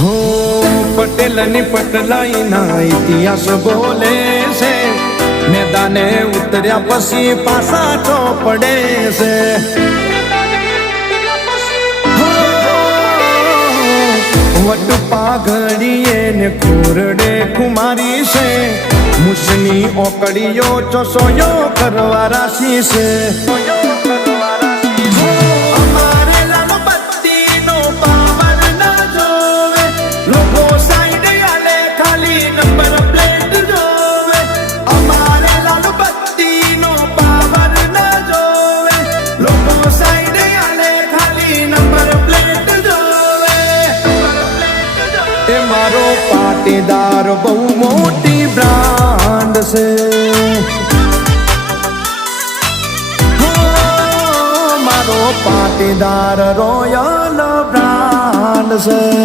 હો પટેલની પટલાઈના ઇતિહાસ બોલે છે, મેદાને ઉતર્યા પછી પાછા ચોપડે છે. વટ પાઘડીએ ને ખોરડે ખુમારી છે, મુસની ઓકડીઓ ચસોયો કરવા રાશી છે. મારો પાટીદાર બહુ મોટી બ્રાન્ડ છે, મારો પાટીદાર રોયલ બ્રાન્ડ છે.